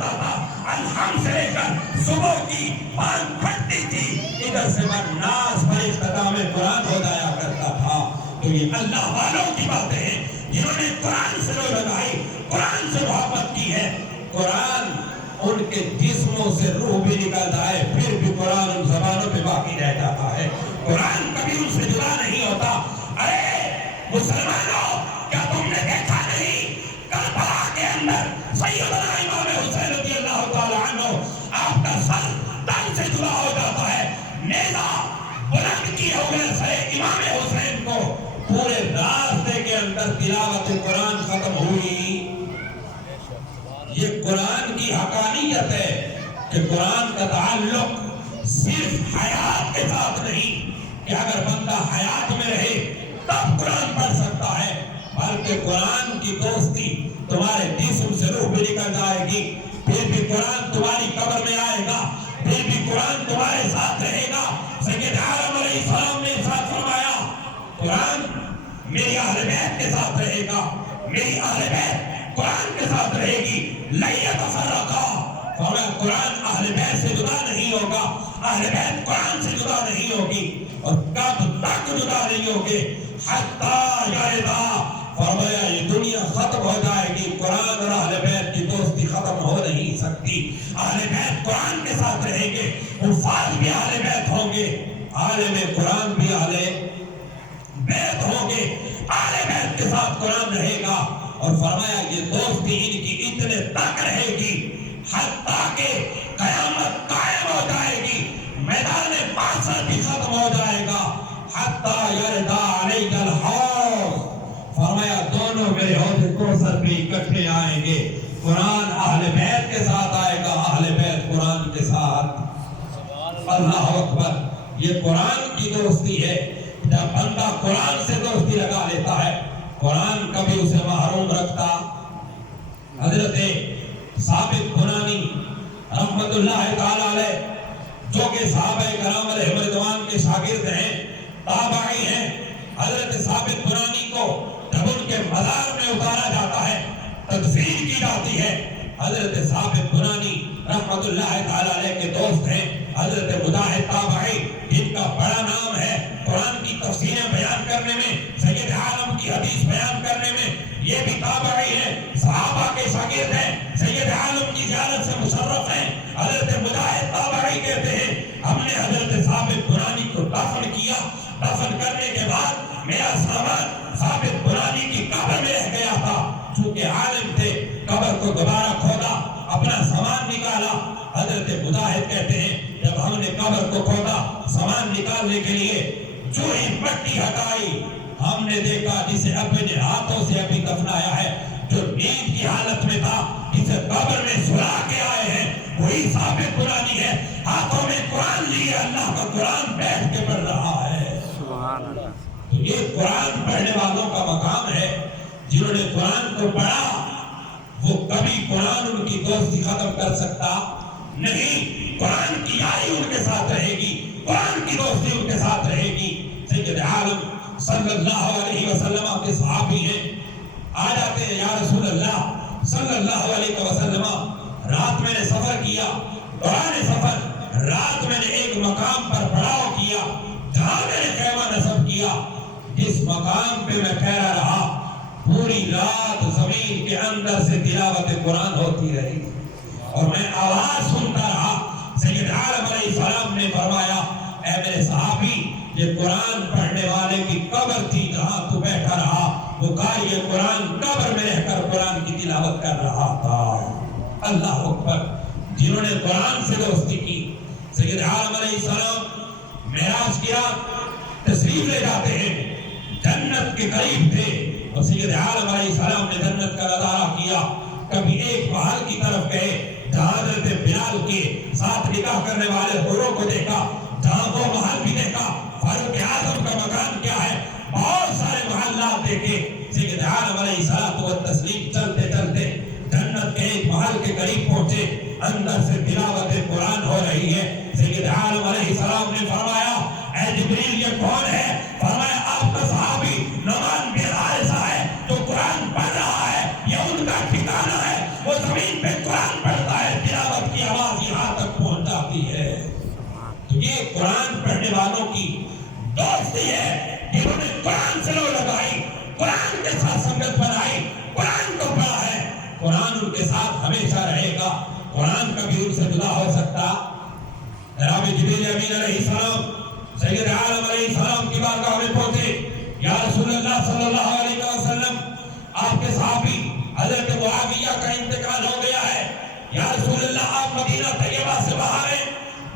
الحم سے لے کر صبح کی بانگ پھٹتی تھی، ادھر سے من ناز پر اختتام قرآن ہو جایا کرتا تھا۔ تو یہ اللہ والوں کی باتیں ہیں جنہوں نے قرآن سے روح لگائی، قرآن سے محبت کی ہے۔ قرآن ان کے جسموں سے روح بھی نکل جائے پھر بھی قرآن ان زبانوں پہ باقی رہ جاتا ہے، قرآن کبھی ان سے جدا نہیں ہوتا۔ ارے مسلمانوں، کیا تم نے دیکھا نہیں کربلا کے اندر سیدنا امام حسین رضی اللہ تعالی عنہ آپ کا سر تن سے جدا ہو جاتا ہے، نیزہ بلند کی ہو گئے سر امام حسین کو، پورے راستے کے اندر تلاوت قرآن ختم ہوئی۔ یہ قرآن کی حقانیت ہے کہ قرآن کا تعلق صرف حیات کے ساتھ نہیں کہ اگر بندہ حیات میں رہے تب قرآن پڑھ سکتا ہے، بلکہ قرآن کی دوستی تمہارے جسم سے روح بھی نکل جائے گی، پھر بھی قرآن تمہاری قبر میں آئے گا، پھر بھی قرآن تمہارے ساتھ رہے گا۔ سید عالم علیہ السلام نے ارشاد فرمایا، قرآن میری اہل بیت کے ساتھ رہے گا، میری اہل بیت قرآن کے ساتھ رہے گی، لن یتفرقا۔ فرمایا قرآن اہل بیت سے جدا نہیں ہوگا، اہل بیت قرآن سے جدا نہیں ہوگی، اور کب تک جدا نہیں ہوگے؟ حتی یردا، فرمایا یہ دنیا ختم ہو جائے گی، قرآن اور اہل بیت کی دوستی ختم ہو نہیں سکتی۔ اہل بیت قرآن کے ساتھ رہیں گے، حفاظ بھی اہل بیت ہوں گے، عالم قرآن بھی اہل بیت ہوں گے، اہل بیت کے ساتھ قرآن رہے گا۔ اور فرمایا یہ دوستی ان کی اتنے تک رہے گی حتیٰ کہ قیامت قائم ہو جائے گی، میدان محشر بھی ختم ہو جائے گا۔ حتیٰ یردا علیہ الحوض، فرمایا دونوں میرے حوض کوثر پہ اکٹھے آئیں گے، قرآن اہل بیت کے ساتھ آئے گا، اہل بیت قرآن کے ساتھ۔ اللہ اکبر، یہ قرآن کی دوستی ہے۔ جب بندہ قرآن سے دوستی لگا لیتا ہے، قرآن کبھی اسے محروم رکھتا۔ حضرت ثابت بنانی رحمت اللہ تعالی علیہ، جو کہ صحابہ کرام علیہ رضوان کے شاگرد ہیں، تابعی ہیں، حضرت ثابت بنانی کو جب ان کے مزار میں اتارا جاتا ہے، تدفین کی جاتی ہے، حضرت ثابت بنانی رحمت اللہ تعالی علیہ کے دوست ہیں حضرت مجاہد تابعی، جن کا بڑا نام ہے قرآن کی تفسیریں بیان کرنے میں، سید عالم کی حدیث بیان کرنے میں، یہ بھی تابعی ہیں، صحابہ کے شاگرد ہیں، سید عالم کی زیارت سے مشرف ہیں۔ حضرت مجاہد تابعی کہتے ہیں ہم نے حضرت ثابت بنانی کو دفن کیا، دفن کرنے کے بعد میرا سامان ثابت بنانی کی قبر میں رہ گیا تھا، چونکہ عالم تھے، قبر کو دوبارہ کھودا، اپنا سامان نکالا۔ حضرت مجاہد کہتے ہیں جب ہم نے قبر کو کھودا سامان نکالنے کے لیے، جو ہی مٹی ہٹائی، ہم نے دیکھا جسے اپنے ہاتھوں سے ابھی دفنایا ہے، جو نیند کی حالت میں تھا، جسے قبر میں سلا کے آئے ہیں، وہی ثابت بنانی ہے، ہاتھوں میں قرآن لیے اللہ کا قرآن بیٹھ کے پڑھ رہا ہے۔ سبحان اللہ۔ تو یہ قرآن پڑھنے والوں کا مقام ہے، جنہوں نے قرآن کو پڑھا وہ کبھی قرآن ان کی دوستی ختم کر سکتا نہیں۔ قرآن کی یاری ان کے ساتھ رہے گی، قرآن کی دوستی ان کے ساتھ رہے گی۔ سید عالم صلی اللہ علیہ وسلم کے صحابی ہیں، آ جاتے ہیں یا رسول اللہ صلی اللہ علیہ وسلم، رات میں نے سفر کیا، دوران سفر رات میں نے ایک مقام پر پڑاؤ کیا، جہاں میں نے خیمہ نصب کیا، جس مقام پہ میں ٹھہرا رہا، پوری رات زمین کے اندر سے تلاوت قرآن ہوتی رہی اور میں آواز سنتا رہا۔ سید عالم علیہ السلام نے فرمایا اے میرے صحابی، یہ قرآن پڑھنے والے کی قبر تھی جہاں تو بیٹھا رہا، وہ قاری یہ قرآن قبر میں رہ کر قرآن کی تلاوت کر رہا تھا۔ اللہ اکبر، جنہوں نے قرآن سے دوستی کی۔ سید عالم علیہ السلام معراج کی رات تشریف لے جاتے ہیں، جنت کے قریب تھے اور سید عالم علیہ السلام نے جنت کا نظارہ کیا۔ کبھی ایک محل کی طرف گئے جہاں حضرت بلال کے ساتھ نکاح کرنے والے حوروں کو دیکھا، جہاں وہ محل بھی دیکھا، فاروق اعظم کا مکان کیا ہے، بہت سارے محلات دیکھے۔ سید عالم علیہ السلام و تسلیم چلتے چلتے جنت کے ایک محل کے قریب پہنچے، اندر سے تلاوت قرآن ہو رہی ہے۔ سید عالم علیہ السلام نے فرمایا اے جبریل یہ کون ہے؟ فرمایا آپ کا صحابی نعمان بن حارثہ ہے جو قرآن پڑھ رہا ہے، یہ ان کا ٹھکانہ ہے، وہ زمین پہ قرآن پڑھتا ہے، رہنے والوں کی دوستی ہے جنہوں نے قرآن سے لو لگائی، قرآن کے ساتھ سنگت بنائی، قرآن کو پڑھا ہے، قرآن ان کے ساتھ ہمیشہ رہے گا، قرآن کبھی ان سے جدا ہو سکتا؟ جناب جبریل امین علیہ السلام سید عالم علیہ السلام کی بارگاہ میں پہنچے، یا رسول اللہ صلی اللہ علیہ وسلم آپ کے صحابی حضرت معاویہ کا انتقال ہو گیا ہے، یا رسول اللہ آپ مدینہ طیبہ سے باہر ہیں،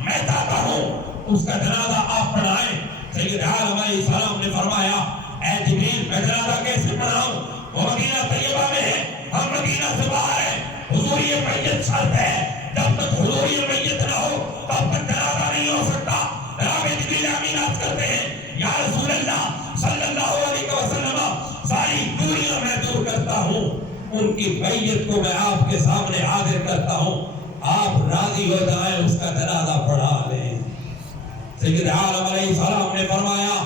میں چاہتا ہوں اس کا جنازہ آپ پڑھائیں۔ سید عالم علیہ السلام نے فرمایا اے جبریل میں جنازہ کیسے پڑھاؤں، وہ مدینہ طیبہ میں ہے، ہم مدینہ سے باہر ہیں، حضوری میت شرط ہے، جب تک حضوری میت نہ ہو تب تک جنازہ نہیں ہو سکتا۔ جناب جبریل امین عرض کرتے ہیں یا رسول اللہ صلی اللہ علیہ وسلم ساری دوریاں میں دور کرتا ہوں، ان کی میت کو میں آپ کے سامنے حاضر کرتا ہوں، آپ راضی ہو جائیں اس کا جنازہ پڑھا لیں۔ سید عالم علیہ السلام نے فرمایا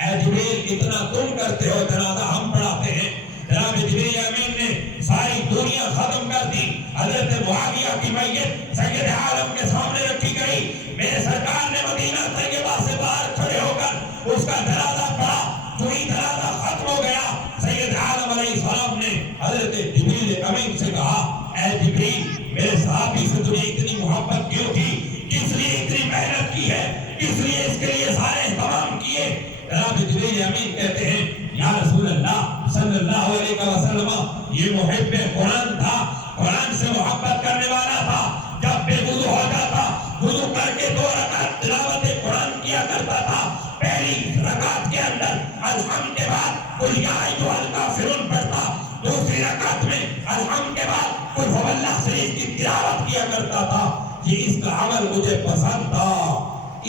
اے جبریل اتنا تم کرتے ہو جنازہ ہم پڑھاتے ہیں۔ جناب جبریل امین نے ساری دوریاں ختم کر دی، حضرت معاویہ کی میت سید عالم کے سامنے رکھی گئی، میرے سرکار نے مدینہ طیبہ سے باہر کھڑے ہو کر اس کا جنازہ پڑھا، جو ہی جنازہ ختم ہو گیا سید عالم علیہ السلام نے حضرت جبریل امین سے کہا اے جبریل میرے صحابی سے تجھے اتنی محبت کیوں کی، کس لیے اتنی محنت کی ہے، کس لیے اس کے لیے سارے اہتمام کیے؟ جناب جبریل امین کہتے ہیں یا رسول اللہ صلی اللہ علیہ وسلم یہ محب قرآن تھا، قرآن سے محبت کرنے والا تھا، جب بے وضو ہو جاتا وضو کر کے 2 رکعت تلاوت قرآن کیا کرتا تھا، پہلی رکعت کے اندر الحمد کے بعد قل یا ایھا الکافرون پڑھتا، دوسری رکعت میں الحمد کے بعد قل هو اللہ شریف کی تلاوت کیا کرتا تھا، یہ اس کا عمل مجھے پسند تھا،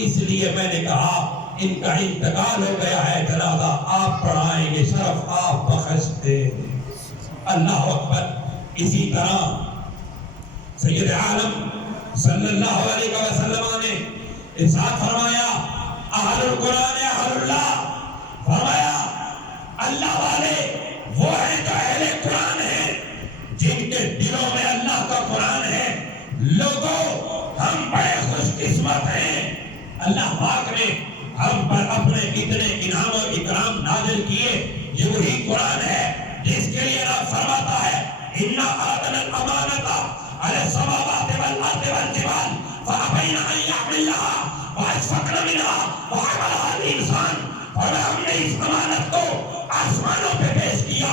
اس لیے میں نے کہا ان کا انتقال ہو گیا ہے، جنازہ آپ پڑھائیں گے، شرف آپ بخش دیں۔ اللہ اکبر۔ اسی طرح سید عالم صلی اللہ علیہ وسلم نے ارشاد فرمایا اہل القرآن اہل اللہ، فرمایا اللہ والے وہ ہیں جو اہل قرآن ہیں، جن کے دلوں میں اللہ کا قرآن ہے۔ لوگوں ہم بڑے خوش قسمت ہیں، اللہ پاک نے ہم پر اپنے اتنے انعام و اکرام نازل کیے، یہ وہی قرآن ہے جس کے لیے رب فرماتا ہے اِنَّا أَخَذْنَا الْأَمَانَةَ عَلَى السَّمَاوَاتِ وَالْأَرْضِ وَالْجِبَالِ فَأَبَيْنَ أَن يَحْمِلْنَهَا وَأَشْفَقْنَ مِنْهَا وَحَمَلَهَا الْإِنسَانُ، اور ہم نے اس امانت کو آسمانوں پہ پیش کیا،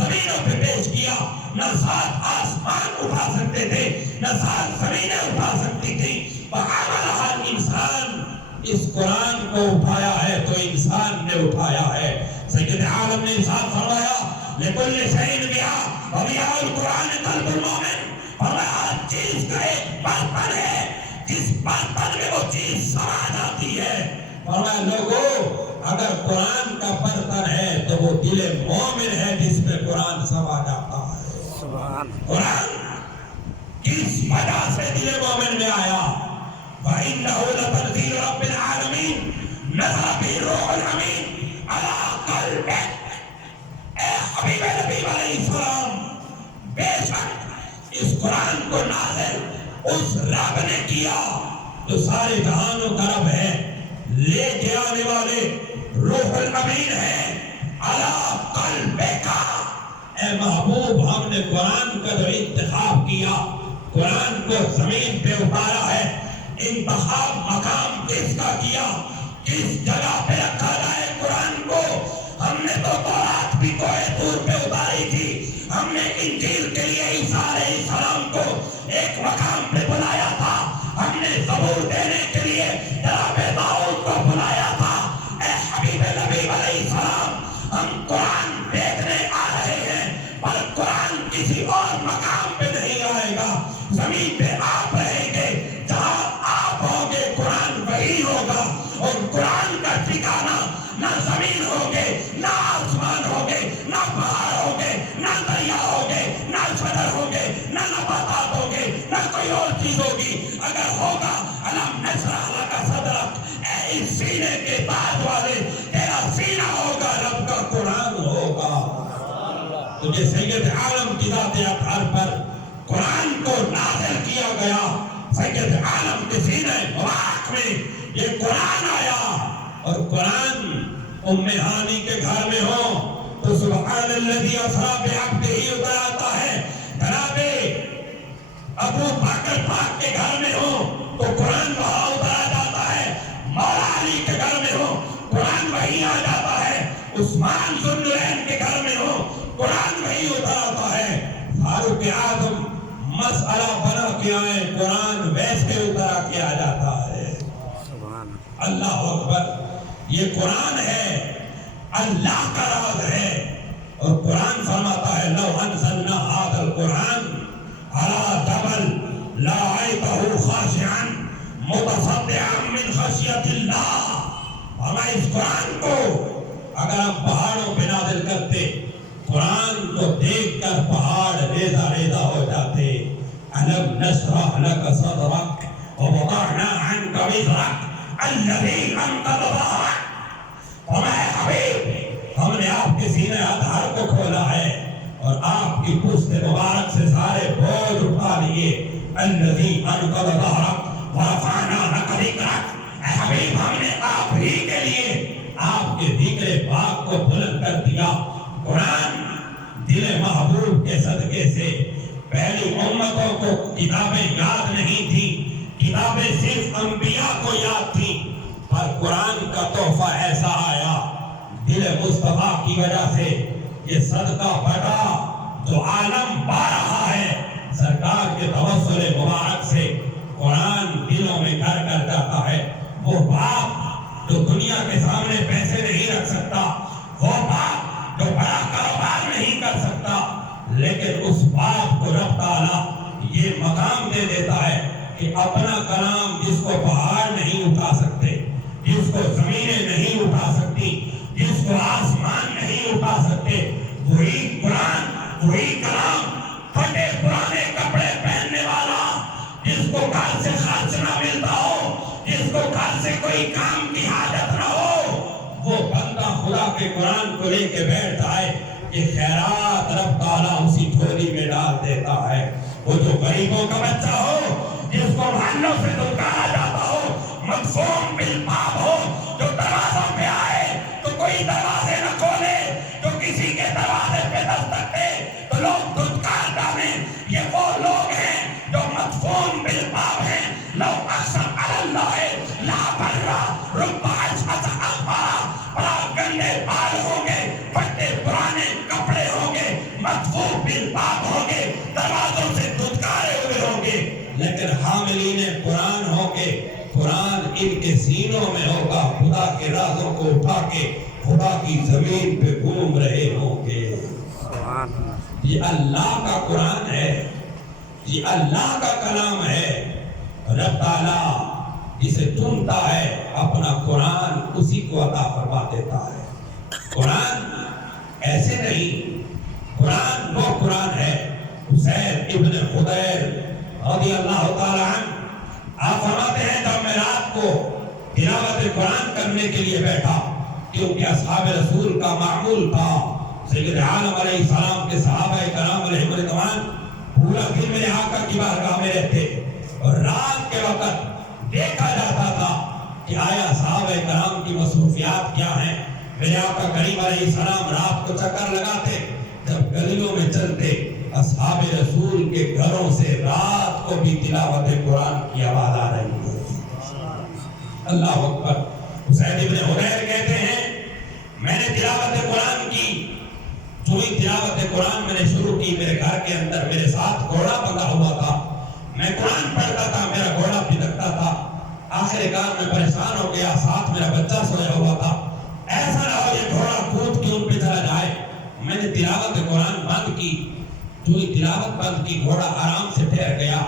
زمینوں پہ پیش کیا، نہ ساتھ آسمان اٹھا سکتے تھے نہ ساتھ زمینیں اٹھا سکتی تھی، وَحَمَلَهَا الْإِنسَانُ، اس قرآن کو اٹھایا ہے تو انسان نے اٹھایا ہے۔ سید عالم نے ارشاد فرمایا لِكُلِّ شَيْءٍ بِهَا وَبِهَا الْقُرْآنِ قَلْبُ الْمُؤْمِنِ، فرمایا ہر چیز کا ایک برتن ہے، جس برتن میں وہ چیز سما جاتی ہے۔ فرمایا لوگوں اگر قرآن کا برتن ہے تو وہ دل مومن ہے جس میں قرآن سما جاتا ہے۔ قرآن کس وجہ سے دل مومن میں آیا؟ وَإِنَّهُ لَتَنزِيلُ رَبِّ الْعَالَمِينَ نَزَلَ بِهِ الرُّوحُ الْأَمِينُ عَلَىٰ قَلْبِكَ، اے حبیب نبی علیہ السلام بے شک اس قرآن کو نازل اس رب نے کیا جو سارے جہانوں کا رب ہے، لے کے آنے والے روح الامین ہے، عَلَىٰ قَلْبِكَ، اے محبوب ہم نے قرآن کا جو انتخاب کیا، قرآن کو زمین پہ اتارا ہے، انتخاب مقام کس کا کیا، کس جگہ پہ رکھا جائے قرآن کو؟ ہم نے تو تورات بھی کوہ طور پہ اتاری تھی، ہم نے انجیل کے لیے عیسیٰ علیہ السلام کو ایک مقام پہ بلایا تھا، ہم نے زبور دینے کے لیے جناب داؤد کو بلایا تھا۔ اے حبیب نبی علیہ السلام ہم قرآن دیکھنے آ رہے ہیں، پر قرآن کسی اور مقام پہ نہیں آئے گا، زمین پہ آپ رہیں گے، جہاں آپ ہوں گے قرآن وہی ہوگا، اور قرآن کا ٹھکانہ نہ زمین ہوگے نہ آسمان ہوگے نہ پہاڑ ہوگے نہ دریا ہوگے نہ شجر ہوگے نہ نباتات ہوگے نہ کوئی اور چیز ہوگی، اگر ہوگا الم نشرح لک صدرک، اے اس سینے کے تاج والے تیرا سینہ ہوگا، رب کا قرآن ہوگا۔ تجھے سید عالم کی ذات اطہر پر قرآن کو نازل کیا گیا، سید عالم کے سینے مبارک میں یہ قرآن آیا، قرآن ام ہانی کے گھر میں ہو تو سبحان الذی اسری بعبدہ اتر آتا ہے، جناب ابو بکر پاک کے گھر میں ہو تو قرآن وہاں اترا جاتا ہے، مولا علی کے گھر میں ہو قرآن وہیں آ جاتا ہے، عثمان ذو النورین کے گھر میں ہو قرآن وہیں اتر آتا ہے، فاروق اعظم مسئلہ بنا کے آئے قرآن ویسے اترا کے آ جاتا ہے۔ اللہ اکبر، یہ قرآن ہے، اللہ کا راز ہے، اور قرآن فرماتا ہے لو انزلنا هذا القرآن على جبل لرأيته خاشعا متصدعا من خشیۃ اللہ، ہمیں اس قرآن کو اگر ہم پہاڑوں پہ نازل کرتے، قرآن کو دیکھ کر پہاڑ ریزہ ریزہ ہو جاتے۔ أَلَمْ نَشْرَحْ لَكَ صَدْرَكَ وَوَضَعْنَا عَنْكَ وِزْرَكَ الَّذِي أَنقَضَ ظَهْرَكَ، اے حبیب ہم نے آپ کے سینے اطہر کو کھولا ہے اور آپ کی پشت مبارک سے سارے بوجھ اٹھا لیے۔ الذی انقض ظہرک ورفعنا لک ذکرک، اے حبیب ہم نے آپ ہی کے لیے آپ کے ذکر پاک کو بلند کر دیا۔ قرآن دل محبوب کے صدقے سے پہلی امتوں کو کتابیں یاد نہیں تھی، کتابیں صرف انبیاء کو یاد تھی، پر قرآن کا تحفہ ایسا آیا دل مصطفیٰ کی وجہ سے یہ صدقہ بٹا جو عالم پا رہا ہے۔ سرکار کے توسل مبارک سے قرآن دلوں میں گھر کر جاتا ہے۔ وہ باپ جو دنیا کے سامنے پیسے نہیں رکھ سکتا، وہ باپ جو بڑا کاروبار نہیں کر سکتا، لیکن اس باپ کو رب تعالیٰ یہ مقام دے دیتا ہے کہ اپنا کلام جس کو پہاڑ نہیں اٹھا سکتے، جس کو زمینیں نہیں اٹھا سکتی، جس کو آسمان نہیں اٹھا سکتے، وہی قرآن، وہی کلام پھٹے پرانے کپڑے پہننے والا، جس کو گھر سے خرچ نہ ملتا ہو، جس کو گھر سے کوئی کام کی حاجت نہ ہو، وہ بندہ خدا کے قرآن کو لے کے بیٹھ جائے کہ خیرات رب تعالیٰ اسی جھولی میں ڈال دیتا ہے۔ وہ جو غریبوں کا بچہ ہو، جس کو محلوں سے دھکایا جاتا ہو، مدفون بالباب ہو، جو دروازوں پہ آئے تو کوئی دروازے نہ کھولے، جو کسی کے دروازے پہ دستک دے تو لوگ دھتکار ڈالیں، یہ وہ لوگ ہیں جو مدفون بالباب ہیں۔ لو اقسم علی اللہ لا برا رب عجعت اخبارا، بڑا گندے بال ہوں گے، پھٹے پرانے کپڑے ہوں گے، مدفون بالباب ہوں گے، دروازوں سے دھتکارے ہوئے ہوں گے، لیکن حاملین قرآن ہوں گے، قرآن ان کے سینوں میں ہوگا، خدا کے رازوں کو اٹھا کے خدا کی زمین پہ گھوم رہے ہوں گے۔ یہ اللہ کا قرآن ہے، یہ اللہ کا کلام ہے۔ رب تعالیٰ جسے چنتا ہے اپنا قرآن اسی کو عطا فرما دیتا ہے۔ قرآن ایسے نہیں، قرآن وہ قرآن ہے۔ حسین ابن خدیر رضی اللہ تعالیٰ عنہ آپ فرماتے ہیں جب میں رات کو تلاوت قرآن کرنے کے لیے بیٹھا، کیونکہ اصحاب رسول کا معمول تھا، سید عالم علیہ السلام کے صحابہ کرام علیہ رضوان پورا دن میرے آقا کی بارگاہ میں رہتے، اور رات کے وقت دیکھا جاتا تھا کہ آیا صحابہ کرام کی مصروفیات کیا ہیں۔ میرے آقا کریم علیہ السلام رات کو چکر لگاتے، جب گلیوں میں چلتے اصحاب رسول کے گھروں سے رات کو بھی تلاوت قرآن کی آواز آ رہی ہے۔ اللہ اکبر۔ حسین ابن حدیر کہتے ہیں میں نے تلاوت قرآن کی، جو ہی تلاوت قرآن میں نے شروع کی، میرے گھر کے اندر میرے ساتھ گھوڑا بندھا ہوا تھا، میں قرآن پڑھتا تھا، میرا گھوڑا پھدکتا تھا، آخر کار میں پریشان ہو گیا، ساتھ میرا بچہ سویا ہوا تھا، ایسا نہ ہو یہ گھوڑا کود کے ان پہ چلا جائے۔ میں نے تلاوت قرآن بند کی، جو ہی تلاوت بند کی گھوڑا آرام سے ٹھہر گیا۔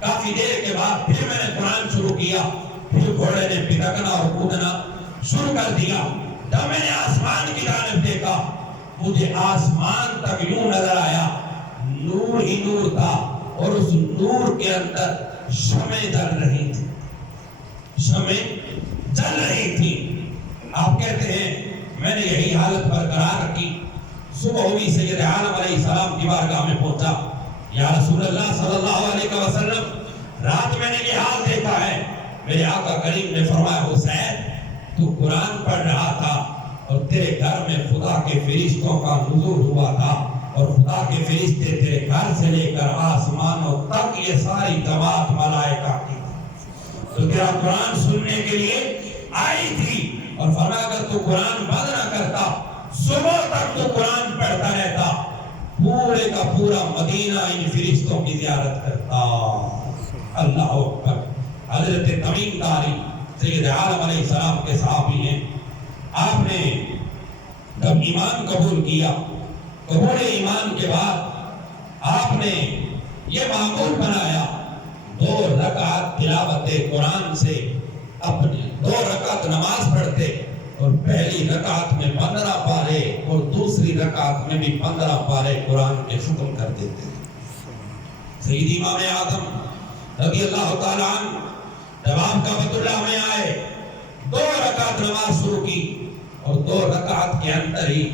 کافی دیر کے بعد پھر میں نے قرآن شروع کیا، پھر گھوڑے نے پھدکنا اور کودنا شروع کر دیا۔ جب میں نے آسمان کی جانب دیکھا، مجھے آسمان تک یوں نظر آیا نور ہی نور تھا، اور اس نور کے اندر شمعیں جل رہی تھی، شمعیں جل رہی تھی۔ آپ کہتے ہیں میں نے یہی حالت برقرار رکھی، صبح ہوئی، سید عالم علیہ السلام کی بارگاہ میں پہنچا، یا رسول اللہ صلی اللہ علیہ وسلم رات میں نے یہ حال دیکھا ہے۔ میرے آقا کریم نے فرمایا حسین تو قرآن پڑھ رہا تھا اور تیرے گھر میں خدا کے فرشتوں کا نزول ہوا تھا اور خدا کے فرشتے تیرے گھر سے لے کر آسمانوں تک یہ ساری جماعت ملائکہ کی تو تیرا قرآن سننے کے لیے آئی تھی اور فرمایا اگر تو قرآن بند نہ کرتا صبح تک تو قرآن پڑھتا رہتا پورے کا پورا مدینہ ان فرشتوں کی زیارت کرتا۔ اللہ اکبر۔ حضرت تمیم داری سید عالم علیہ السلام کے صحابی ہیں، آپ نے جب ایمان قبول کیا، قبول ایمان کے بعد آپ نے یہ معمول بنایا 2 رکعت تلاوت قرآن سے اپنے 2 رکعت نماز پڑھتے اور پہلی رکعت میں 15 پارے اور دوسری رکعت میں بھی 15 پارے قرآن کے ختم کر دیتے۔ سید امام اعظم رضی اللہ تعالیٰ عنہ جب آپ کا بیت اللہ میں آئے 2 رکعت نماز شروع کی اور 2 رکعت کے اندر ہی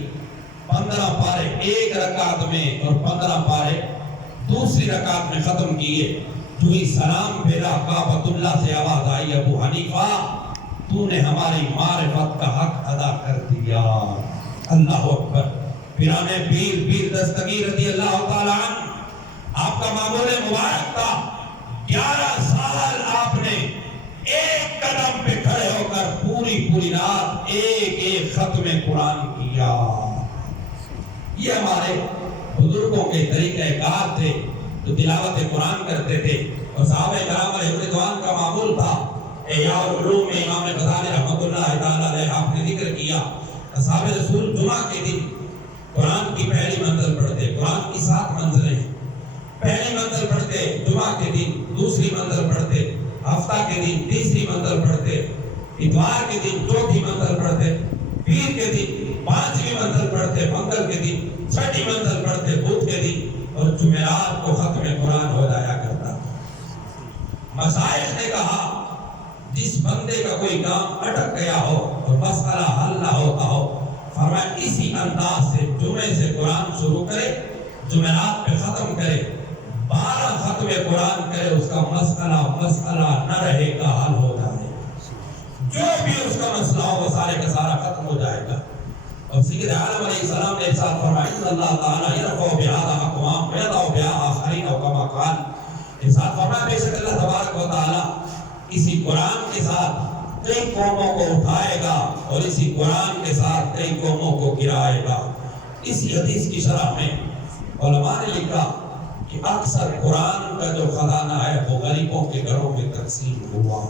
15 پارے ایک رکعت میں اور 15 پارے دوسری رکعت میں ختم کیے۔ جو ہی سلام پھیرا کعبۃ اللہ سے آواز آئی ابو حنیفہ تو نے ہماری معرفت کا حق ادا کر دیا۔ اللہ اکبر۔ پیرانے پیر دستگیر رضی اللہ تعالیٰ عنہ آپ کا معمول مبارک تھا 11 سال آپ نے ایک قدم پہ کھڑے ہو کر پوری رات ایک ختم قرآن کیا۔ یہ ہمارے بزرگوں کے طریقہ کار تھے جو تلاوت قرآن کرتے تھے اور صحابہ کرام علیہ رضوان کا معمول تھا۔ احیاء العلوم میں امام غزالی رحمۃ اللہ تعالی علیہ آپ نے ذکر کیا اصحاب رسول جمعہ کے دن قرآن کی پہلی منزل پڑھتے، قرآن کی 7 منزلیں ہیں، پہلی منزل پڑھتے جمعہ کے دن، دوسری منزل پڑھتے ہفتہ کے دن، تیسری منزل پڑھتے اتوار کے دن، چوتھی منزل پڑھتے پیر کے دن، 5ویں منزل پڑھتے منگل کے دن، 6ٹھی منزل پڑھتے بدھ کے دن اور جمعرات کو ختم قرآن ہو جایا کرتا۔ مشائخ نے کہا جس بندے کا کوئی کام اٹک گیا ہو اور مسئلہ حل نہ ہوتا ہو فرمایا اسی انداز سے جمعے سے قرآن شروع کرے، جمعرات پہ ختم کرے، 12 ختم قرآن کرے، اس کا مسئلہ نہ رہے گا، حل ہو جائے، جو بھی اس کا مسئلہ ہو وہ سارے کا سارا ختم ہو جائے گا۔ اور سید عالم علیہ السلام نے ارشاد فرمایا ان اللہ تعالی یرفع بہذا اقوام ویضع بہا آخرین او کما قال، ارشاد فرمایا بے شک اللہ تبارک و تعالی اسی قرآن کے ساتھ کئی قوموں کو اٹھائے گا اور اسی قرآن کے ساتھ کئی قوموں کو گرائے گا۔ اسی حدیث کی شرح میں علماء نے لکھا کہ اکثر قرآن کا جو خزانہ ہے وہ غریبوں کے گھروں میں تقسیم ہوا۔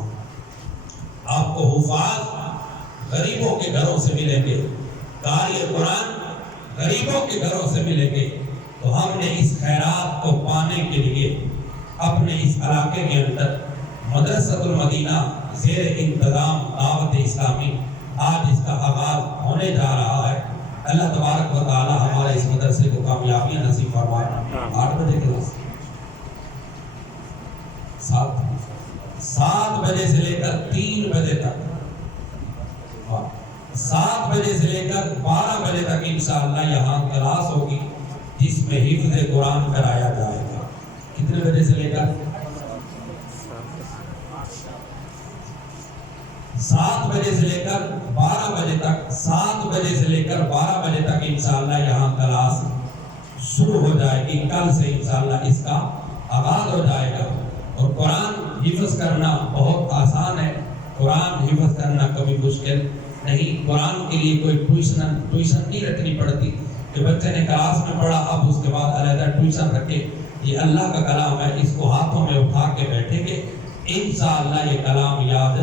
آپ کو حفاظ غریبوں کے گھروں سے ملیں گے، قاری قرآن غریبوں کے گھروں سے ملیں گے۔ تو ہم نے اس خیرات کو پانے کے لیے اپنے اس علاقے کے اندر مدرسۃ المدینہ زیر انتظام دعوت اسلامی آج اس کا آغاز ہونے جا رہا ہے۔ اللہ تبارک و تعالی ہمارے اس مدرسے کو کامیابیاں نصیب فرمائے۔ 8 بجے کلاس 7 بجے سے لے کر 3 بجے تک، 7 بجے سے لے کر 12 بجے تک انشاءاللہ یہاں کلاس ہوگی جس میں حفظ قرآن کرایا جائے گا۔ کتنے بجے سے لے کر 7 بجے سے لے کر 12 بجے تک، 7 بجے سے لے کر 12 بجے تک انشاءاللہ یہاں کلاس شروع ہو جائے گی۔ کل سے انشاءاللہ اس کا آغاز ہو جائے گا۔ اور قرآن حفظ کرنا بہت آسان ہے، قرآن حفظ کرنا کبھی مشکل نہیں۔ قرآن کے لیے کوئی ٹیوشن نہیں رکھنی پڑتی کہ بچے نے کلاس میں پڑھا اب اس کے بعد علیحدہ ٹیوشن رکھے۔ یہ اللہ کا کلام ہے، اس کو ہاتھوں میں اٹھا کے بیٹھیں گے انشاءاللہ یہ کلام یاد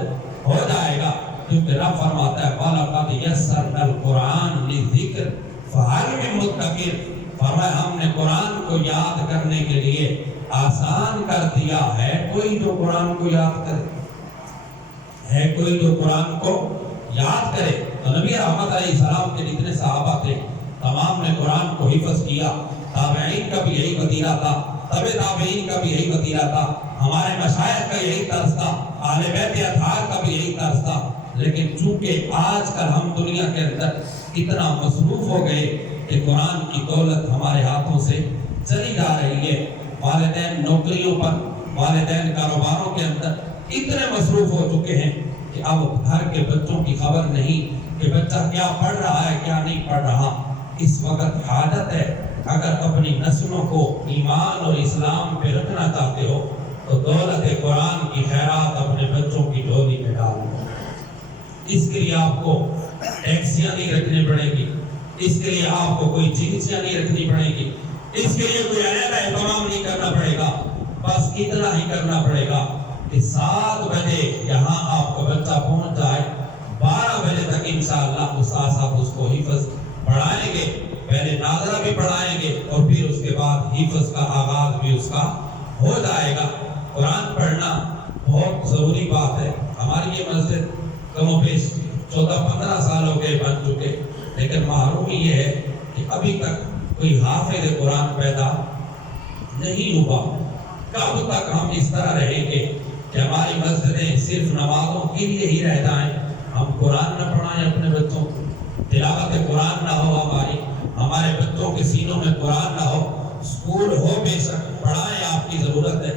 ہو جائے گا، کیونکہ رب فرماتا ہے وَلَقَدْ يَسَّرْنَا الْقُرْآنَ لِلذِّكْرِ فَهَلْ مِن مُدَّكِرٍ، فرمایا ہم نے قرآن کو یاد کرنے کے لیے آسان کر دیا ہے۔ کوئی جو قرآن کو یاد کرے ہے، کوئی جو قرآن کو یاد کرے۔ تو نبی رحمت علیہ السلام کے جتنے صحابہ تھے تمام نے قرآن کو حفظ کیا۔ تابعین کا بھی یہی وتیرہ تھا، تبع تابعین کا بھی یہی وتیرہ تھا، ہمارے مشائخ کا یہی طرز تھا، اہل بیت اطہار کا بھی یہی طرز تھا۔ لیکن چونکہ آج کل ہم دنیا کے اندر اتنا مصروف ہو گئے کہ قرآن کی دولت ہمارے ہاتھوں سے چلی جا رہی ہے، والدین نوکریوں پر، والدین کاروباروں کے اندر اتنے مصروف ہو چکے ہیں کہ اب گھر کے بچوں کی خبر نہیں کہ بچہ کیا پڑھ رہا ہے کیا نہیں پڑھ رہا۔ اس وقت حاجت ہے اگر اپنی نسلوں کو ایمان اور اسلام پہ رکھنا چاہتے ہو تو دولت قرآن کی خیرات اپنے بچوں کی جھولی میں ڈال دو۔ اس کے لیے آپ کو ٹیکسیاں نہیں رکھنی پڑے گی، اس کے لیے آپ کو کوئی جنسیاں نہیں رکھنی پڑے گی، اس کے لیے کوئی علیحدہ اہتمام نہیں کرنا پڑے گا۔ بس اتنا ہی کرنا پڑے گا کہ 7 بجے یہاں آپ کا بچہ پہنچ جائے، 12 بجے تک انشاءاللہ استاد صاحب اس کو حفظ پڑھائیں گے، پہلے ناظرہ بھی پڑھائیں گے اور پھر اس کے بعد حفظ کا آغاز بھی اس کا ہو جائے گا۔ قرآن پڑھنا بہت ضروری بات ہے۔ ہماری یہ مسجد کم و بیش 14-15 سال ہو گئے بن چکے، لیکن محرومی یہ ہے کہ ابھی تک کوئی حافظ قرآن پیدا نہیں ہوا۔ کب تک ہم اس طرح رہیں گے کہ ہماری مسجدیں صرف نمازوں کے لیے ہی رہ جائیں، ہم قرآن نہ پڑھائیں اپنے بچوں کو، تلاوت قرآن نہ ہو ہمارے بچوں کے سینوں میں قرآن نہ ہو۔ اسکول ہو بے شک پڑھائیں، آپ کی ضرورت ہے،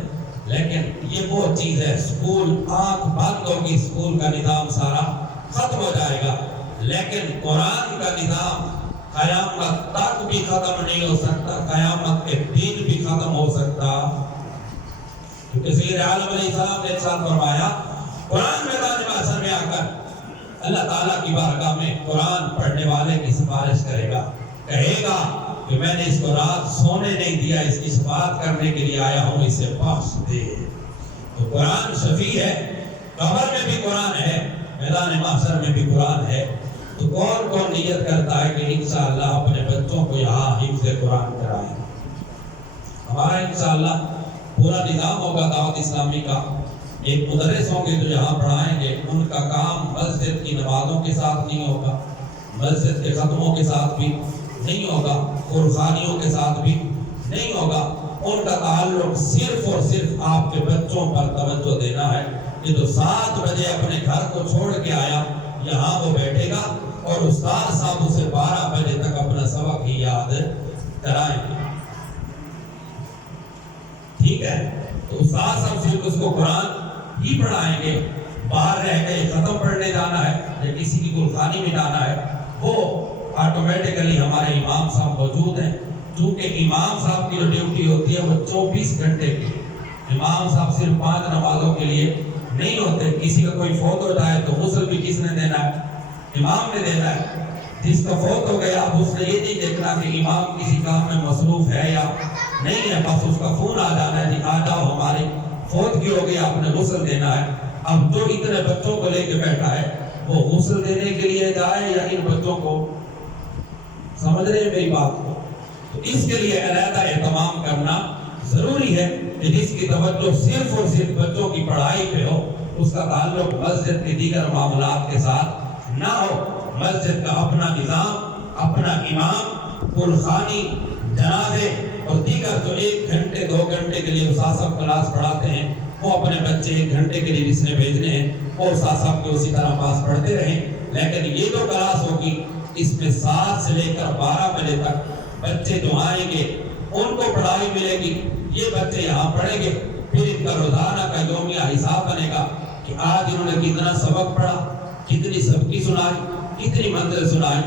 لیکن یہ وہ چیز ہے، اسکول آنکھ بند ہوگی، اسکول کا نظام سارا ختم ہو جائے گا، لیکن قرآن کا نظام قیامت تک بھی ختم نہیں ہو سکتا، قیامت کے دن بھی ختم ہو سکتا، کیونکہ سید عالم علیہ السلام نے ارشاد فرمایا، قرآن میدان محشر میں آ کر اللہ تعالیٰ کی بارگاہ میں قرآن پڑھنے والے کی سفارش کرے گا، کہے گا کہ میں نے اس کو رات سونے نہیں دیا، اس کی شفاعت کرنے کے لیے آیا ہوں، اسے بخش دے۔ تو قرآن شفیع ہے، قبر میں بھی قرآن ہے، میدان محشر میں بھی قرآن ہے۔ تو کون کون نیت کرتا ہے کہ انشاءاللہ اپنے بچوں کو یہاں حفظ قرآن کرائیں؟ ہمارا انشاءاللہ پورا نظام ہوگا دعوت اسلامی کا، ایک مدرس ہوں گے جو یہاں پڑھائیں گے، ان کا کام مسجد کی نمازوں کے ساتھ نہیں ہوگا، مسجد کے ختموں کے ساتھ بھی نہیں ہوگا، قرخانیوں کے ساتھ بھی نہیں ہوگا، ان کا تعلق صرف اور صرف آپ کے بچوں پر توجہ دینا ہے کہ جو 7 بجے اپنے گھر کو چھوڑ کے آیا یہاں وہ بیٹھے گا اور استاد صاحب اسے 12 بجے تک اپنا سبق ہی یاد کرائیں گے، ٹھیک ہے؟ تو استاد صاحب صرف اس کو قرآن ہی پڑھائیں گے، باہر رہ کے ختم پڑھنے جانا ہے یا کسی کی قرخانی میں جانا ہے، وہ آٹومیٹکلی ہمارے امام صاحب موجود ہیں، چونکہ امام صاحب کی جو ڈیوٹی ہوتی ہے وہ 24 گھنٹے کی، امام صاحب صرف 5 نمازوں کے لیے نہیں ہوتے، کسی کا کوئی فوت ہو جائے تو غسل بھی کس نے دینا ہے؟ امام نے دینا ہے، جس کا فوت ہو گیا اب اس نے یہ نہیں دیکھنا کہ امام کسی کام میں مصروف ہے یا نہیں ہے، بس اس کا فون آ جانا ہے، جی آ جاؤ ہمارے فوت کی ہو گئی، آپ نے غسل دینا ہے۔ اب جو اتنے بچوں کو لے کے بیٹھا ہے وہ غسل دینے کے لیے جائے یا ان بچوں کو، سمجھ رہے ہیں میری بات کو؟ تو اس کے لیے علیحدہ اہتمام کرنا ضروری ہے کہ جس کی توجہ صرف اور صرف بچوں کی پڑھائی پہ ہو، اس کا تعلق مسجد کے دیگر معاملات کے ساتھ نہ ہو، مسجد کا اپنا نظام، اپنا امام، قرخانی، جنازے اور دیگر جو 1 گھنٹے 2 گھنٹے کے لیے استاد صاحب کلاس پڑھاتے ہیں، وہ اپنے بچے 1 گھنٹے کے لیے جس نے بھیجنے ہیں وہ استاد صاحب کے اسی طرح پاس پڑھتے رہیں، لیکن یہ جو کلاس ہوگی اس میں 7 سے لے کر 12 بجے تک بچے جو آئیں گے ان کو پڑھائی ملے گی، یہ بچے یہاں پڑھیں گے، پھر ان کا روزانہ کا یومیہ حساب بنے گا کہ آج انہوں نے کتنا سبق پڑھا، کتنی سبقی سنائی، کتنی منزل سنائی،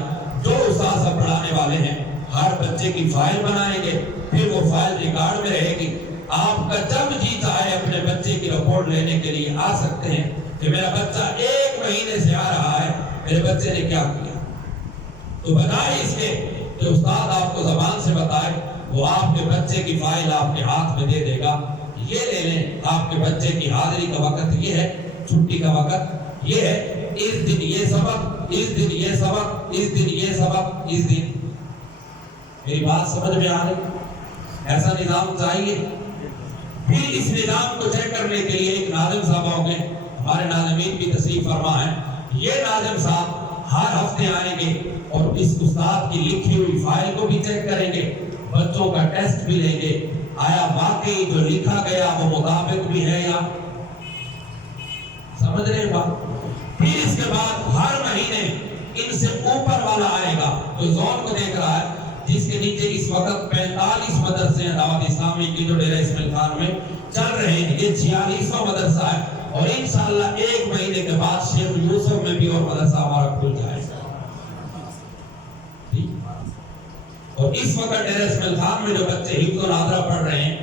جو استاد صاحب پڑھانے والے ہیں ہر بچے کی فائل بنائیں گے، پھر وہ فائل ریکارڈ میں رہے گی، آپ کا جب جی چاہے اپنے بچے کی رپورٹ لینے کے لیے آ سکتے ہیں کہ میرا بچہ 1 مہینے سے آ رہا ہے، میرے بچے نے کیا کیا، تو بتائے اس کے کہ استاد آپ کو زبان سے بتائے، وہ آپ کے بچے کی فائل آپ کے ہاتھ میں دے دے گا، یہ لے لیں آپ کے بچے کی حاضری کا وقت یہ ہے، چھٹی کا وقت یہ ہے، اس دن یہ سبق، اس دن یہ سبق، اس دن یہ سبق، اس دن، میری بات سمجھ میں آ رہی؟ ایسا نظام چاہیے۔ پھر اس نظام کو چیک کرنے کے لیے ایک ناظم صاحب ہوں گے، ہمارے ناظمین بھی تشریف فرما ہیں، یہ ناظم صاحب ہر ہفتے آئیں گے اور اس استاد کی لکھی ہوئی فائل کو بھی چیک کریں گے، بچوں کا ٹیسٹ بھی لیں گے، آیا واقعی جو لکھا گیا وہ مطابق بھی ہے یا، سمجھ رہے ہیں بات؟ پھر اس کے بعد ہر مہینے ان سے اوپر والا آئے گا جو زون کو دیکھ رہا ہے، جس کے نیچے اس وقت 45 مدرسے ہیں دعوت اسلامی کی جو ڈیرہ اسماعیل خان میں چل رہے ہیں. یہ 46واں مدرسہ ہے اور انشاءاللہ 1 مہینے کے بعد شیخ یوسف میں بھی اور مدرسہ ہمارا کھل جائے گا. اور اس وقت ڈیرہ اسماعیل خان میں جو بچے حفظ و ناظرہ پڑھ رہے ہیں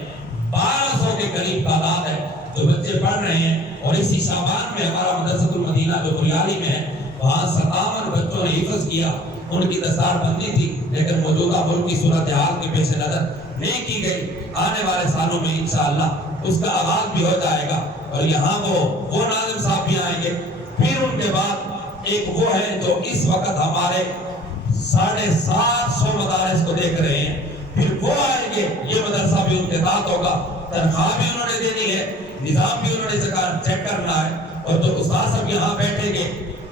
1200 کے قریب تعداد ہے جو بچے پڑھ رہے ہیں. اور اسی شعبان میں ہمارا مدرسۃ المدینہ جو بریالی میں ہے وہاں 57 بچوں نے حفظ کیا. ان کی دستار بندی تھی لیکن موجودہ ملک کی صورتحال کے پیش نظر نہیں کی گئی. آنے والے سالوں میں انشاءاللہ اس کا آغاز بھی ہو جائے گا اور یہاں وہ ناظم صاحب بھی آئیں گے. پھر ان کے بعد ایک وہ ہے جو اس وقت ہمارے 750 مدارس کو دیکھ رہے ہیں. پھر وہ آئیں گے, یہ مدرسہ بھی ان کے ساتھ ہوگا. تنخواہ بھی انہوں نے دینی ہے, نظام بھی انہوں نے چیک کرنا ہے. اور جو استاد صاحب یہاں بیٹھیں گے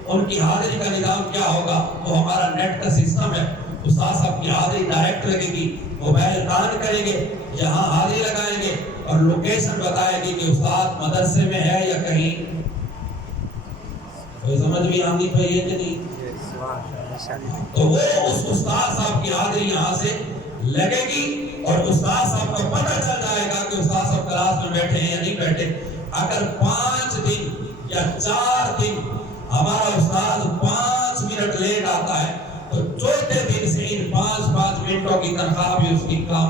ان کی حاضری کا نظام کیا ہوگا, وہ ہمارا نیٹ کا سسٹم ہے. استاد صاحب کی حاضری ڈائریکٹ لگے گی, موبائل آن کریں گے, یہاں حاضری لگائیں گے اور لوکیشن بتائے گی کہ استاد مدرسے میں ہے یا کہیں. کوئی سمجھ بھی آمدی پہ یہ کہ نہیں؟ تو وہ اس استاد صاحب کی حاضری یہاں سے لگے گی اور استاد صاحب کو پتہ چل جائے گا کہ استاد صاحب کلاس میں بیٹھے ہیں یا نہیں بیٹھے. اگر 5 دن یا 4 دن ہمارا استاد 5 منٹ لیٹ آتا ہے تو چوتھے دن سے ان 5 منٹوں کی تنخواہ بھی اس کی کم.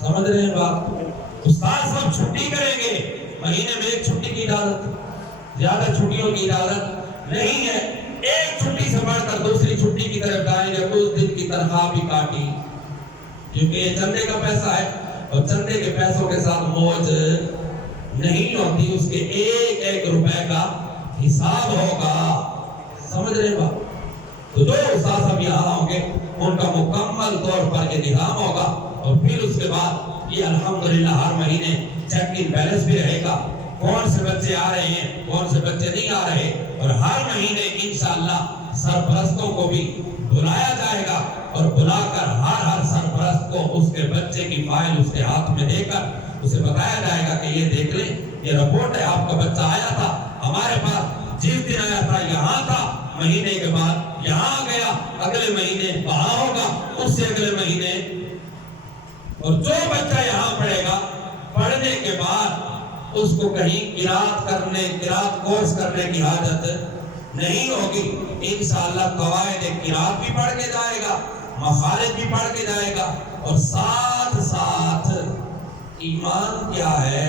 سمجھ رہے ہیں بات؟ استاد صاحب چھٹی کریں گے, مہینے میں 1 چھٹی کی اجازت, زیادہ چھٹیوں کی اجازت نہیں ہے. 1 چھٹی سے بڑھ کر دوسری چھٹی کی طرف جائیں گے, اس دن کی تنخواہ بھی کاٹی, کیونکہ یہ چندے کا پیسہ ہے اور چندے کے پیسوں کے ساتھ موج نہیں ہوتی. اس کے 1 روپے کا حساب ہوگا. سمجھ رہے بات؟ تو جو استاد صاحب یہاں ہوں گے ان کا مکمل طور پر یہ نظام ہوگا. اور پھر اس کے بعد یہ الحمدللہ ہر مہینے چیک ان بیلنس بھی رہے گا, کون سے بچے آ رہے ہیں کون سے بچے نہیں آ رہے. اور ہر مہینے انشاءاللہ سرپرستوں کو بھی بلایا جائے گا اور بلا کر ہر سرپرست کو اس کے بچے کی فائل اس کے ہاتھ میں دے کر اسے بتایا جائے گا کہ یہ دیکھ لیں, یہ رپورٹ ہے, آپ کا بچہ آیا تھا ہمارے پاس, جس دن آیا تھا یہاں تھا, مہینے کے بعد یہاں گیا, اگلے مہینے وہاں ہوگا, اس سے اگلے مہینے. اور جو بچہ یہاں پڑھے گا پڑھنے کے بعد اس کو کہیں قرات کورس کرنے کی حاجت نہیں ہوگی. انشاءاللہ قواعد قرات بھی پڑھ کے جائے گا, مخارج بھی پڑھ کے جائے گا, اور ساتھ ساتھ ایمان کیا ہے,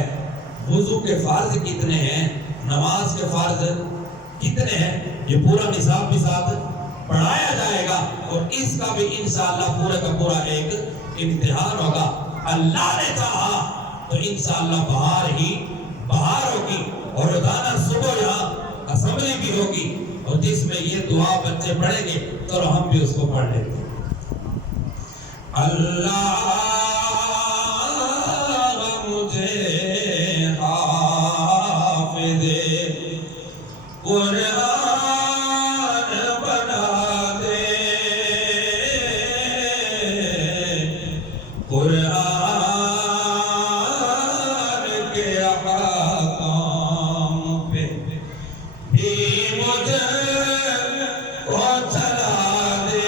وضو کے فرض کتنے ہیں, نماز کے فرض کتنے ہیں, یہ پورا نصاب بھی ساتھ پڑھایا جائے گا. اور اس کا بھی انشاءاللہ پورے کا پورا ایک امتحان ہوگا. اللہ نے چاہا تو انشاءاللہ بہار ہوگی اور روزانہ صبح یہاں اسمبلی بھی ہوگی, اور جس میں یہ دعا بچے پڑھیں گے تو ہم بھی اس کو پڑھ لیں گے. اللہ مجھے حافظ قرآن بنا دے, قرآن کے احکام پہ بھی مجھے کو چلا دے,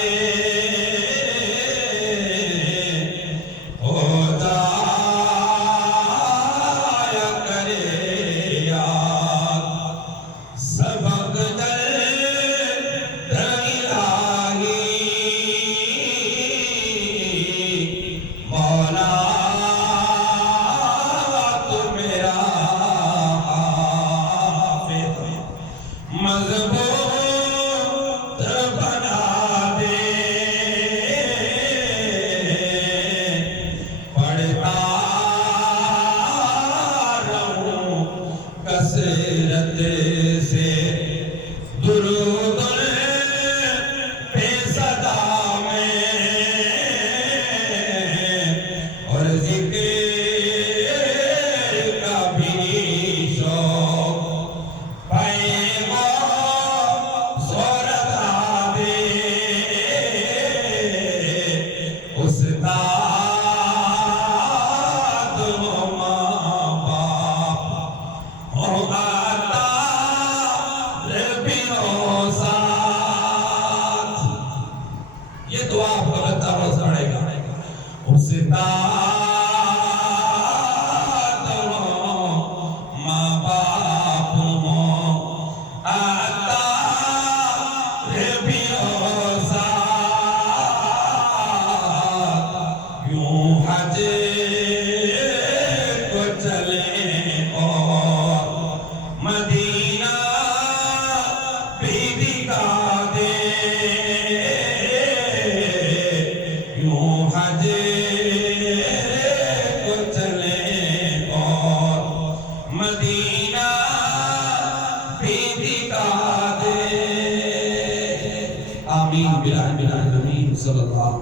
صلی اللہ.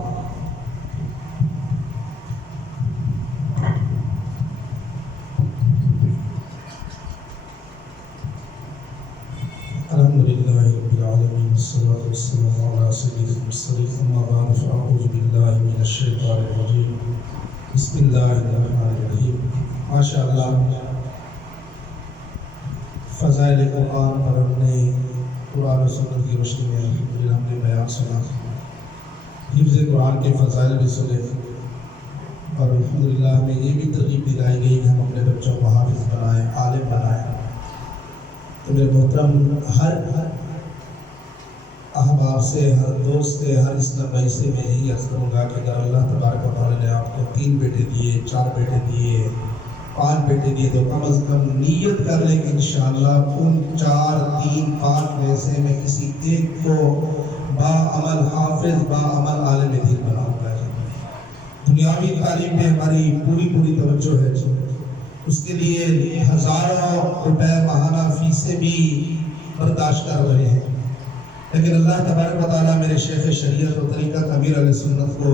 الحمدللہ رب العالمین والصلاة والسلام علی سید المرسلین اما بعد فاعوذ باللہ من الشیطان الرجیم بسم اللہ الرحمن الرحیم. ماشاءاللہ فضائل قرآن پر ہم نے قرآن و سنت کی روشنی میں الحمدللہ ہم نے بیان سنا، حفظ قرآن کے فضائل بھی سنے، اور الحمدللہ ہمیں یہ بھی ترغیب دلائی گئی کہ ہم اپنے بچوں کو حافظ بنائیں، عالم بنائیں. تو میرے محترم ہر احباب سے، ہر دوست سے، ہر اسلام بھائی سے میں یہی عرض کروں گا کہ اگر اللہ تبارک و تعالیٰ نے آپ کو 3 بیٹے دیے، 4 بیٹے دیے، 5 بیٹے دیے، تو کم از کم نیت کر لیں کہ انشاءاللہ ان 4، 3، 5 میں سے میں کسی ایک کو باعمل حافظ، باعمل عالم دین بناؤں گا. دنیاوی تعلیم پہ ہماری پوری توجہ ہے، اس کے لیے ہزاروں روپے ماہانہ فیسیں بھی برداشت کر رہے ہیں، لیکن اللہ تبارک و تعالیٰ میرے شیخ شریعت و طریقت امیر علیہ سنت کو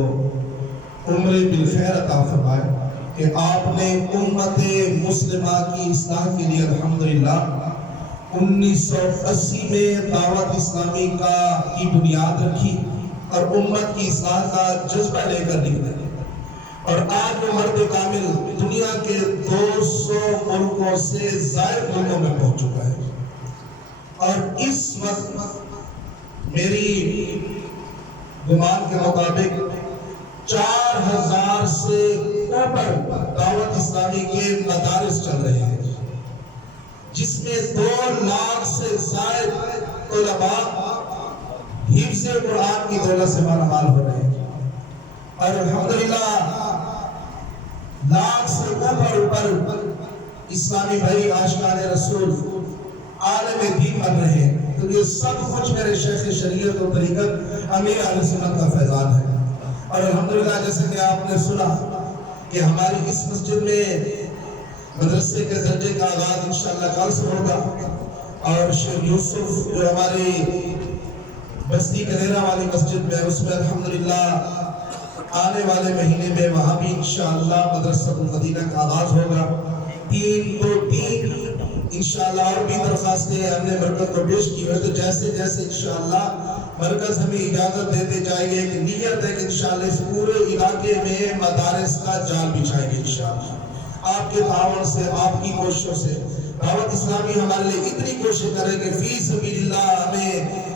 عمر بالخیر عطا فرمائے کہ آپ نے امت مسلمہ کی اصلاح کے لیے الحمدللہ 1980 میں دعوت اسلامی کی بنیاد رکھی اور امت کی اصلاح کا جذبہ لے کر نکلے، اور آج وہ مرد کامل دنیا کے 200 ملکوں سے زائد ملکوں میں پہنچ چکا ہے. اور اس وقت میری گمان کے مطابق 4000 سے اوپر دعوت اسلامی کے مدارس چل رہے ہیں، جس میں 2 لاکھ سے زائد علماء حفظ قرآن کی دولت سے مالامال ہو رہے ہیں، اور الحمدللہ لاکھ سے اوپر اسلامی بھائی عاشقان رسول عالم دین بن رہے ہیں. تو یہ سب کچھ میرے شیخ شریعت و طریقت امیر اہل سنت کا فیضان ہے. اور الحمدللہ جیسے کہ آپ نے سنا کہ ہماری اس مسجد میں مدرسے کے درجے کا آغاز انشاءاللہ کل سے ہوگا، اور شیخ یوسف جو ہماری بستی کلیرہ والی مسجد میں، اس میں الحمدللہ آنے والے مہینے میں وہاں بھی انشاءاللہ مدرسہ المدینہ کا آغاز ہوگا. 3 انشاءاللہ اور بھی درخواستیں ہم نے مرکز کو پیش کی ہے. تو جیسے انشاءاللہ مرکز ہمیں اجازت دیتے جائیں گے، کہ نیت ہے کہ انشاءاللہ اس پورے علاقے میں مدارس کا جال بچھائیں گے انشاءاللہ. آپ کے تعاون سے، آپ کی کوششوں سے دعوت اسلامی ہمارے لیے اتنی کوشش کرے کہ فی سبیل اللہ ہمیں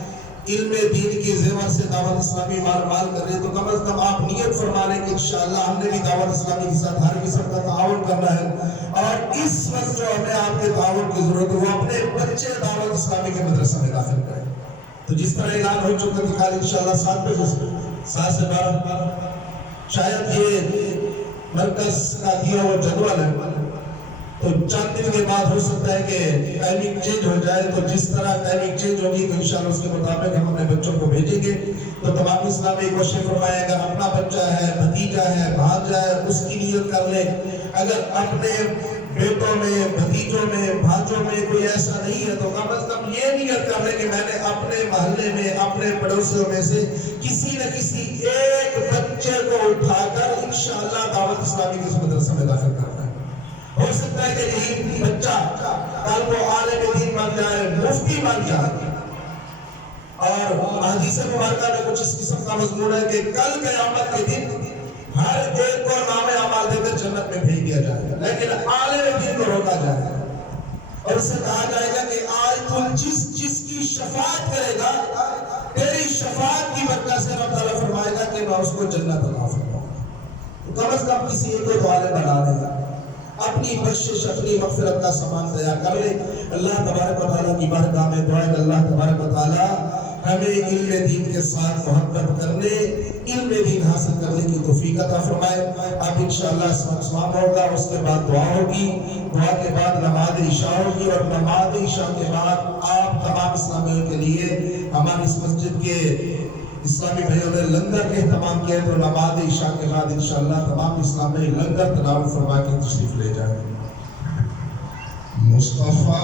علم دین کی زیور سے دعوت اسلامی مال کر رہے. تو کم از کم آپ نیت فرما لیں کہ انشاءاللہ ہم نے بھی دعوت اسلامی کے ساتھ ہر قسم کا تعاون کرنا ہے. اور اس وقت جو ہمیں آپ کے تعاون کی ضرورت ہے، وہ اپنے بچے دعوت اسلامی کے مدرسہ میں داخل کریں. تو جس طرح اعلان ہو چکا کہ کل انشاءاللہ 7 بجے سے 7 سے 12 شاید یہ مرکز کا دیا ہوا جدول ہے، تو چند دن کے بعد ہو سکتا ہے کہ ٹائمنگ چینج ہو جائے. تو جس طرح ٹائمنگ چینج ہوگی تو انشاءاللہ اس کے مطابق ہم اپنے بچوں کو بھیجیں گے. تو تمام اسلامی کوشش فرمائے، اگر اپنا بچہ ہے، بھتیجا ہے، بھانجا ہے، اس کی نیت کر لیں. اگر اپنے بیٹوں میں، بھتیجوں میں، بھانجوں میں کوئی ایسا نہیں ہے تو کم از کم یہ نیت کر لیں کہ میں نے اپنے محلے میں، اپنے پڑوسیوں میں سے کسی نہ کسی ایک بچے کو اٹھا کر انشاءاللہ دعوت اسلامی کے اس مدرسہ میں داخل کرنا ہے. ہو سکتا ہے کہ یہی بچہ کل کو عالم دین بن جائے، مفتی بن جائے. اور حدیث مبارکہ میں کچھ اس قسم کا مضمون ہے کہ کل قیامت کے دن ہر ایک کو نام اعمال دے کر جنت میں بھیج دیا جائے گا، لیکن عالم دین کو روکا جائے گا اور اسے کہا جائے گا کہ آج تم جس کی شفاعت کرے گا، تیری شفاعت کی برکت سے رب تعالیٰ فرمائے گا کہ میں اس کو جنت عطا فرماؤں گا. تو کم از کم کسی ایک کو عالم بنا لے گا، اپنی بخشش، اپنی مغفرت کا سامان تیار کر لے. اللہ تبارک و تعالیٰ کی بارگاہ میں دعا ہے کہ اللہ تبارک و تعالیٰ ہمیں علم دین کے ساتھ محبت کرنے، علم دین حاصل کرنے کی توفیق عطا فرمائے. اب انشاءاللہ اسلام ہوگا، اس کے بعد دعا ہوگی، دعا کے بعد نماز عشاء ہوگی، اور نماز عشاء کے بعد آپ تمام اسلامیوں کے لیے ہماری اس مسجد کے اسلامی بھائیوں نے لنگر کے اہتمام کیا ہے. تو نماز عشاء کے بعد انشاءاللہ تمام اسلامی لنگر تناول فرما کے تشریف لے جائیں. مصطفیٰ